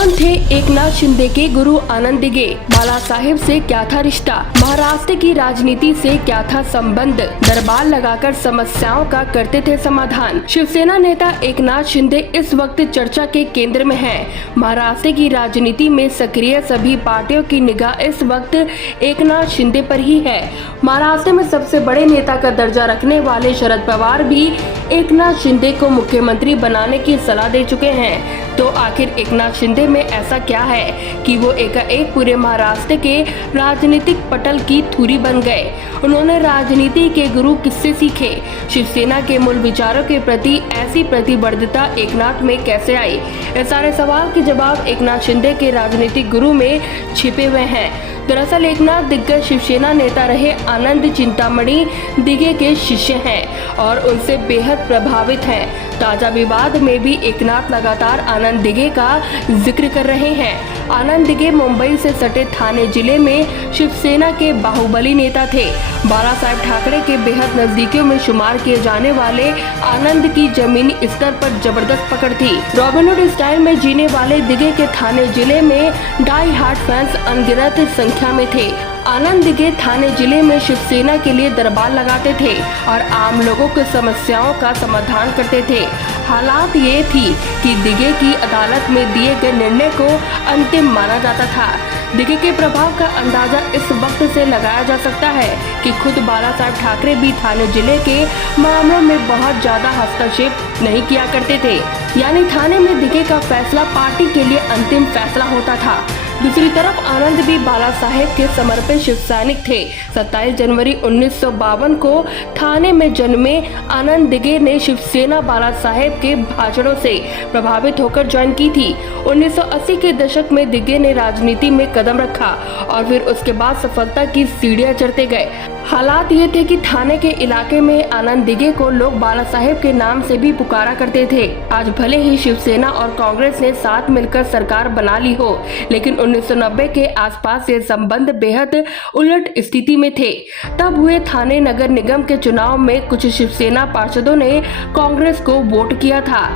कौन थे एकनाथ शिंदे के गुरु आनंद दिघे? बाला साहेब से क्या था रिश्ता? महाराष्ट्र की राजनीति से क्या था संबंध? दरबार लगाकर समस्याओं का करते थे समाधान। शिवसेना नेता एकनाथ शिंदे इस वक्त चर्चा के केंद्र में हैं। महाराष्ट्र की राजनीति में सक्रिय सभी पार्टियों की निगाह इस वक्त एकनाथ शिंदे पर ही है। महाराष्ट्र में सबसे बड़े नेता का दर्जा रखने वाले शरद पवार भी एकनाथ शिंदे को मुख्यमंत्री बनाने की सलाह दे चुके हैं। तो आखिर एकनाथ शिंदे में ऐसा क्या है कि वो एकाएक पूरे महाराष्ट्र के राजनीतिक पटल की धुरी बन गए? उन्होंने राजनीति के गुरु किससे सीखे? शिवसेना के मूल विचारों के प्रति ऐसी प्रतिबद्धता एकनाथ में कैसे आई? इस सारे सवाल के जवाब एकनाथ शिंदे के राजनीतिक गुरु में छिपे हुए हैं। दरअसल एकनाथ दिग्गज शिवसेना नेता रहे आनंद चिंतामणि दिघे के शिष्य हैं और उनसे बेहद प्रभावित हैं। ताजा विवाद में भी एकनाथ लगातार आनंद दिघे का जिक्र कर रहे हैं। आनंद दिघे मुंबई से सटे ठाणे जिले में शिवसेना के बाहुबली नेता थे। बाला साहेब ठाकरे के बेहद नजदीकियों में शुमार किए जाने वाले आनंद की जमीनी स्तर पर जबरदस्त पकड़ थी। रॉबिनहुड स्टाइल में जीने वाले दिघे के ठाणे जिले में डाई हार्ड फैंस अनगिनत संख्या में थे। आनंद दिघे ठाणे जिले में शिवसेना के लिए दरबार लगाते थे और आम लोगों की समस्याओं का समाधान करते थे। हालात ये थी कि दिघे की अदालत में दिए गए निर्णय को अंतिम माना जाता था। दिघे के प्रभाव का अंदाजा इस वक्त से लगाया जा सकता है कि खुद बाला साहेब ठाकरे भी ठाणे जिले के मामलों में बहुत ज्यादा हस्तक्षेप नहीं किया करते थे। यानी ठाणे में दिघे का फैसला पार्टी के लिए अंतिम फैसला होता था। दूसरी तरफ आनंद भी बाला साहेब के समर्पित शिव सैनिक थे। 27 जनवरी 1952 को ठाणे में जन्मे आनंद दिघे ने शिवसेना बाला साहेब के भाषणों से प्रभावित होकर ज्वाइन की थी। 1980 के दशक में दिघे ने राजनीति में कदम रखा और फिर उसके बाद सफलता की सीढ़ियां चढ़ते गए। हालात ये थे कि ठाणे के इलाके में आनंद दिघे को लोग बाला साहेब के नाम से भी पुकारा करते थे। आज भले ही शिवसेना और कांग्रेस ने साथ मिलकर सरकार बना ली हो, लेकिन 1990 के आसपास ये संबंध बेहद उलट स्थिति में थे। तब हुए ठाणे नगर निगम के चुनाव में कुछ शिवसेना पार्षदों ने कांग्रेस को वोट किया था।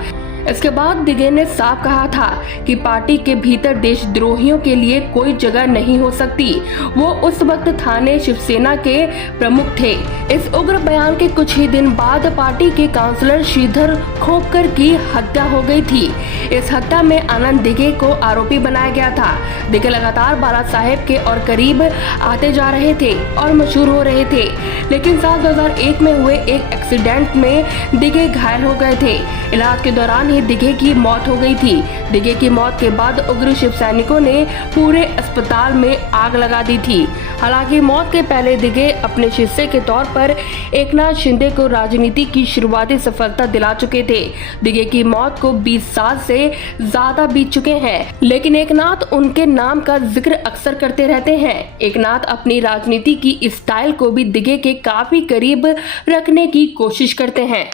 इसके बाद दिघे ने साफ कहा था कि पार्टी के भीतर देशद्रोहियों के लिए कोई जगह नहीं हो सकती। वो उस वक्त ठाणे शिवसेना के प्रमुख थे। इस उग्र बयान के कुछ ही दिन बाद पार्टी के काउंसलर श्रीधर खोपकर की हत्या हो गई थी। इस हत्या में आनंद दिघे को आरोपी बनाया गया था। दिघे लगातार बाला साहेब के और करीब आते जा रहे थे और मशहूर हो रहे थे, लेकिन साल 2001 में हुए एक एक्सीडेंट में दिघे घायल हो गए थे। इलाज के दौरान दिघे की मौत हो गई थी। दिघे की मौत के बाद उग्र शिव सैनिकों ने पूरे अस्पताल में आग लगा दी थी। हालांकि मौत के पहले दिघे अपने शिष्य के तौर पर एकनाथ शिंदे को राजनीति की शुरुआती सफलता दिला चुके थे। दिघे की मौत को 20 साल से ज्यादा बीत चुके हैं, लेकिन एकनाथ उनके नाम का जिक्र अक्सर करते रहते हैं। एकनाथ अपनी राजनीति की स्टाइल को भी दिघे के काफी करीब रखने की कोशिश करते हैं।